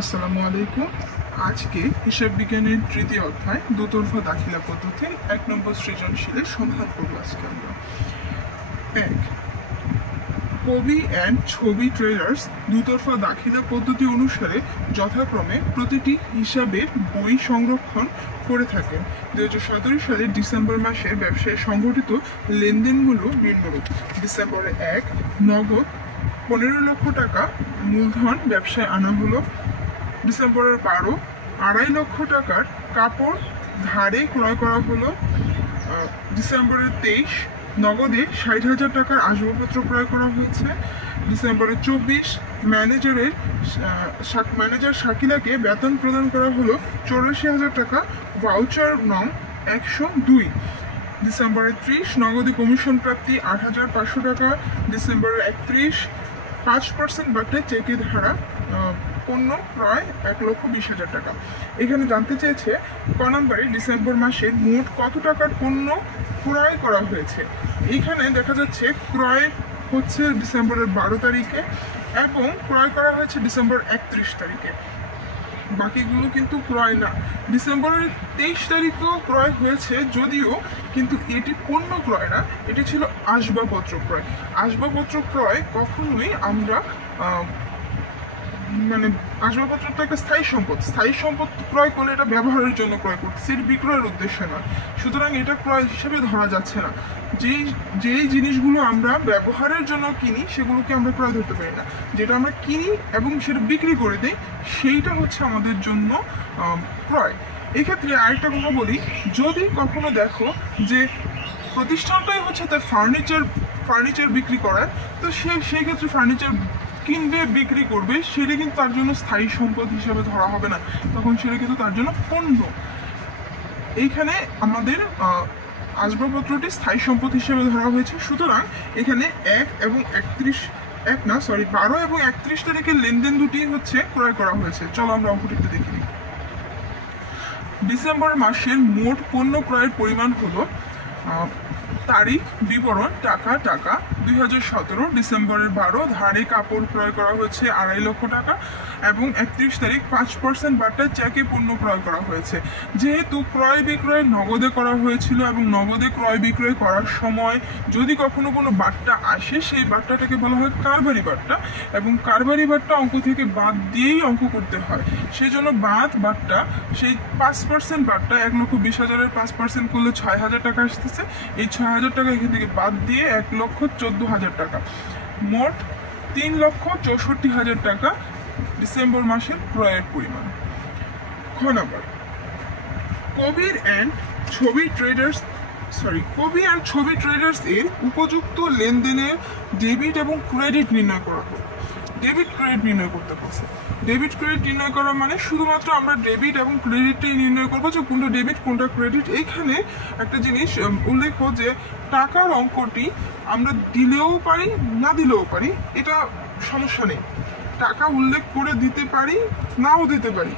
আসসালামু আলাইকুম। আজকে হিসাব বিজ্ঞানের তৃতীয় অধ্যায় দুতরফা দাখিলা পদ্ধতির 1 নম্বর সৃজনশীলের সমাধান করব আজকে আমরা। 1. কবি অ্যান্ড ছবি ট্রেডার্স দুতরফা দাখিলা পদ্ধতি অনুসারে যথাক্রমে প্রতিটি হিসাবের বই সংরক্ষণ করে থাকেন। 2017 সালের ডিসেম্বর মাসের ব্যবসায় সংঘটিত লেনদেনগুলো নিম্নরূপ। ডিসেম্বরে 1 নগদ 15 লক্ষ টাকা মূলধন ব্যবসায় আনা হলো। ডিসেম্বরের 12 2.5 লক্ষ টাকার কাপড় ধারে ক্রয় করা হলো। ডিসেম্বরের 23 নগদে 60,000 টাকার আসবাবপত্র ক্রয় করা হয়েছে। ডিসেম্বরের 24 ম্যানেজার শাকিলাকে বেতন প্রদান করা হলো 84,000 টাকা ভাউচার নং 102। ডিসেম্বরের 30 নগদে কমিশন প্রাপ্তি 8,500 টাকা। ডিসেম্বরের 31 5% বাটে চেকে ধারা পণ্য ক্রয় 1,20,000 টাকা। এখানে জানতে চেয়েছে ক নম্বরে ডিসেম্বর মাসে মোট কত টাকার পণ্য ক্রয় করা হয়েছে। এখানে দেখা যাচ্ছে ক্রয় হচ্ছে ডিসেম্বরের 12 তারিখে এবং ক্রয় করা হয়েছে ডিসেম্বর 31 তারিখে। বাকিগুলো কিন্তু ক্রয় না। ডিসেম্বরের 23 তারিখেও ক্রয় হয়েছে, যদিও কিন্তু এটি পণ্য ক্রয় না, এটি ছিল আসবাবপত্র ক্রয়। আসবাবপত্র ক্রয় কখনোই আমরা আসবাবপত্র তো একটা স্থায়ী সম্পদ ক্রয় করলে এটা ব্যবহারের জন্য ক্রয় করতেছি, এর বিক্রয়ের উদ্দেশ্যে নয়। সুতরাং এটা ক্রয় হিসেবে ধরা যাচ্ছে না। যেই জিনিসগুলো আমরা ব্যবহারের জন্য কিনি সেগুলোকে আমরা ক্রয় ধরতে পারি না। যেটা আমরা কিনি এবং সেটা বিক্রি করে দিই সেইটা হচ্ছে আমাদের জন্য ক্রয়। এক্ষেত্রে আরেকটা কথা বলি, যদি কখনো দেখো যে প্রতিষ্ঠানটাই হচ্ছে তার ফার্নিচার বিক্রি করায়, তো সেই ক্ষেত্রে ফার্নিচার কিনবে বিক্রি করবে, সেটা কিন্তু তার জন্য স্থায়ী সম্পদ হিসেবে ধরা হবে না, তখন সেটা কিন্তু তার জন্য পণ্য। এইখানে আমাদের আসবাবপত্রটি স্থায়ী সম্পদ হিসেবে ধরা হয়েছে। সুতরাং এখানে 12 এবং 31 তারিখের লেনদেন দুটি হচ্ছে ক্রয় করা হয়েছে। চলো আমরা অঙ্কটি একটু দেখে নিই। ডিসেম্বর মাসের মোট পণ্য ক্রয়ের পরিমাণ হলো তারিখ বিবরণ টাকা 2017। ডিসেম্বরের 12 ধারে কাপড় ক্রয় করা হয়েছে 2.5 লক্ষ টাকা এবং 31 তারিখ 5% বাট্টায় চেকে পণ্য ক্রয় করা হয়েছে। যেহেতু ক্রয় বিক্রয় নগদে করা হয়েছিল এবং নগদে ক্রয় বিক্রয় করার সময় যদি কখনো কোনো বাট্টা আসে, সেই বাট্টাটাকে বলা হয় কারবারি বাট্টা, এবং কারবারি বাট্টা অঙ্ক থেকে বাদ দিয়েই অঙ্ক করতে হয়। সেই জন্য বাট্টা সেই 5% বাট্টা 1,20,000-এর 5% করলে 6,000 টাকা আসতেছে। এই 6,000 টাকা এখান থেকে বাদ দিয়ে 1,14,000 টাকা, মোট 3,64,000 টাকা ডিসেম্বর মাসের ক্রয়ের পরিমাণ। খ নম্বর, কবি অ্যান্ড ছবি ট্রেডার্স এর উপযুক্ত লেনদেনের ডেবিট এবং ক্রেডিট নির্ণয় করা হবে। ডেবিট ক্রেডিট নির্ণয় করতে বলছে। ডেবিট ক্রেডিট নির্ণয় করা মানে শুধুমাত্র আমরা ডেবিট এবং ক্রেডিটটাই নির্ণয় করবো, যে কোনটা ডেবিট কোনটা ক্রেডিট। এইখানে একটা জিনিস উল্লেখ্য যে টাকার অঙ্কটি আমরা দিলেও পারি না দিলেও পারি, এটা সমস্যা নেই। টাকা উল্লেখ করে দিতে পারি নাও দিতে পারি,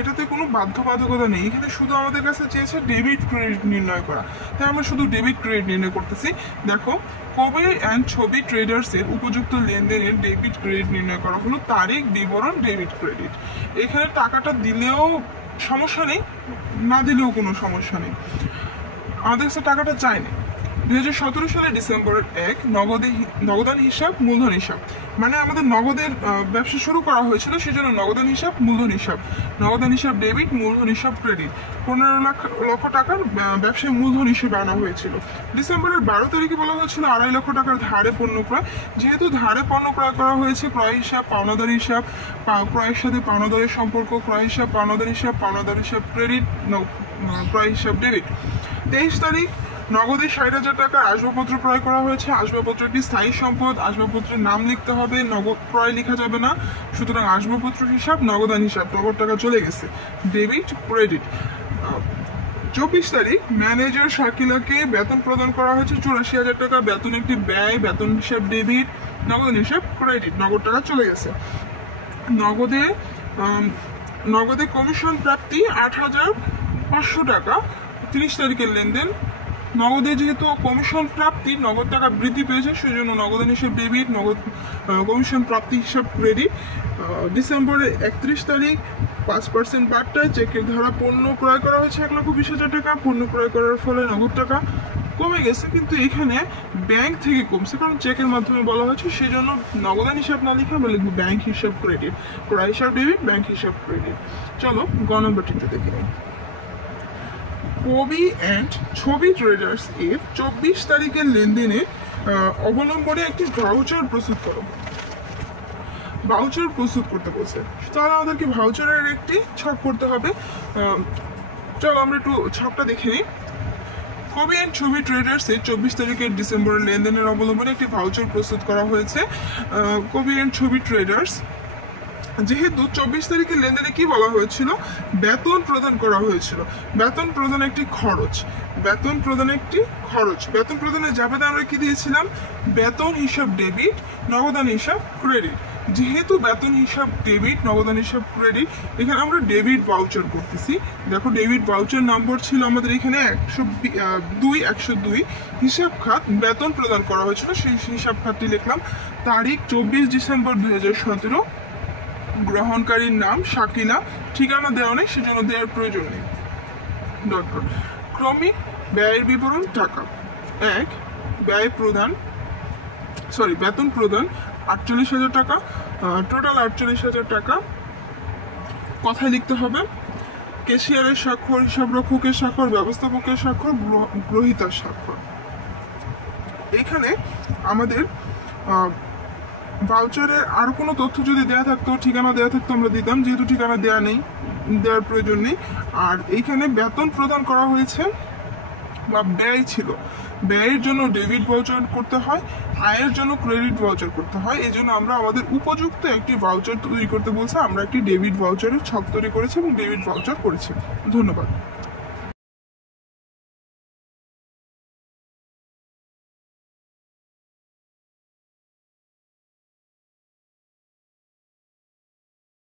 এটাতে কোনো বাধ্যবাধকতা নেই। এখানে শুধু আমাদের কাছে চেয়েছে ডেবিট ক্রেডিট নির্ণয় করা, তাই আমরা শুধু ডেবিট ক্রেডিট নির্ণয় করতেছি। দেখো, কবি অ্যান্ড ছবি ট্রেডার্স এর উপযুক্ত লেনদেনের ডেবিট ক্রেডিট নির্ণয় করা হলো তারিখ বিবরণ ডেবিট ক্রেডিট। এখানে টাকাটা দিলেও সমস্যা নেই, না দিলেও কোনো সমস্যা নেই, আমাদের কাছে টাকাটা চাই না। 2017 সালের ডিসেম্বরের 1 নগদান হিসাব মূলধন হিসাব, মানে আমাদের নগদের ব্যবসা শুরু করা হয়েছিল, সেজন্য নগদান হিসাব মূলধন হিসাব। নগদান হিসাব ডেবিট, মূলধন হিসাব ক্রেডিট। 15 লক্ষ টাকার ব্যবসায় মূলধন হিসেবে আনা হয়েছিল। ডিসেম্বরের 12 তারিখে বলা হয়েছিল 2.5 লক্ষ টাকার ধারে পণ্য ক্রয়। যেহেতু ধারে পণ্য ক্রয় করা হয়েছে, ক্রয় হিসাব পাওনাদার হিসাব, ক্রয়ের সাথে পাওনাদারের সম্পর্ক, ক্রয় হিসাব পাওনাদার হিসাব ক্রেডিট, ক্রয় হিসাব ডেবিট। 23 তারিখ নগদে 60,000 টাকার আসবাবপত্র ক্রয় করা হয়েছে। আসবাবপত্রটি স্থায়ী সম্পদ, আসবাবপত্রের নাম লিখতে হবে, নগদ ক্রয় লেখা যাবে না। সুতরাং আসবাবপত্র হিসাব নগদান হিসাব, নগদ টাকা চলে গেছে, ডেবিট ক্রেডিট। 24 তারিখ ম্যানেজার শাকিলাকে বেতন প্রদান করা হয়েছে 84,000 টাকা। বেতন একটি ব্যয়, বেতন হিসাব ডেবিট, নগদান হিসাব ক্রেডিট, নগদ টাকা চলে গেছে। নগদে কমিশন প্রাপ্তি 8,500 টাকা। 30 তারিখের লেনদেন নগদে যেহেতু কমিশন প্রাপ্তি নগদ টাকা বৃদ্ধি পেয়েছে সেই জন্য নগদান হিসেব ডেবিট, নগদ কমিশন প্রাপ্তি হিসাব ক্রেডিট। ডিসেম্বরের 31 তারিখ 5% বার্তায় চেকের ধারা পণ্য ক্রয় করা হয়েছে 1,20,000 টাকা। পণ্য ক্রয় করার ফলে নগদ টাকা কমে গেছে, কিন্তু এখানে ব্যাংক থেকে কমছে কারণ চেকের মাধ্যমে বলা হয়েছে, সেই জন্য নগদান হিসাব না লিখে আমরা লিখবো ব্যাংক হিসাব ক্রেডিট। ক্রয় হিসাব ডেবিট, ব্যাংক হিসাব ক্রেডিট। চলো গ নম্বরটিতে দেখে নিই। কবি অ্যান্ড ছবি ট্রেডার্স এর 24 তারিখের লেনদেনে অবলম্বনে একটি ভাউচার প্রস্তুত করো। ভাউচার প্রস্তুত করতে বলছে, তাহলে আমাদেরকে ভাউচারের একটি ছক করতে হবে। চলো আমরা একটু ছকটা দেখে নিই। কবি অ্যান্ড ছবি ট্রেডার্স এর 24 তারিখের ডিসেম্বরের লেনদেনের অবলম্বনে একটি ভাউচার প্রস্তুত করা হয়েছে। কবি অ্যান্ড ছবি ট্রেডার্স যেহেতু 24 তারিখের লেনদেনে কি বলা হয়েছিল, বেতন প্রদান করা হয়েছিল। বেতন প্রদান একটি খরচ, বেতন প্রদান একটি খরচ। বেতন প্রদানের জাবেদা আমরা কি দিয়েছিলাম, বেতন হিসাব ডেবিট, নগদান হিসাব ক্রেডিট। যেহেতু বেতন হিসাব ডেবিট, নগদান হিসাব ক্রেডিট, এখানে আমরা ডেবিট ভাউচার করতেছি। দেখো ডেবিট ভাউচার নম্বর ছিল আমাদের এখানে 102 হিসাব খাত বেতন প্রদান করা হয়েছিল, সেই হিসাব খাতটি লিখলাম। তারিখ 24 ডিসেম্বর 2017। গ্রহণকারীর নাম শাকিলা, ঠিকানা দেওয়া নেই সেজন্য দেওয়ার প্রয়োজন নেই। ক্রমিক ব্যয়ের বিবরণ টাকা। 1 ব্যয় প্রদান বেতন প্রদান 48,000 টাকা, টোটাল 48,000 টাকা। কথায় লিখতে হবে ক্যাশিয়ারের স্বাক্ষর, হিসাবরক্ষকের স্বাক্ষর, ব্যবস্থাপকের স্বাক্ষর, গ্রহীতার স্বাক্ষর। এখানে আমাদের ভাউচারের আর কোনো তথ্য যদি দেওয়া থাকতো, ঠিকানা দেওয়া থাকতো আমরা দিতাম, যেহেতু ঠিকানা দেওয়া নেই, দেওয়ার প্রয়োজন নেই। আর এইখানে বেতন প্রদান করা হয়েছে বা ব্যয় ছিল, ব্যয়ের জন্য ডেবিট ভাউচার করতে হয়, আয়ের জন্য ক্রেডিট ভাউচার করতে হয়। এই জন্য আমরা আমাদের উপযুক্ত একটি ভাউচার তৈরি করতে বলছে, আমরা একটি ডেবিট ভাউচারের ছক তৈরি করেছি এবং ডেবিট ভাউচার করেছি। ধন্যবাদ।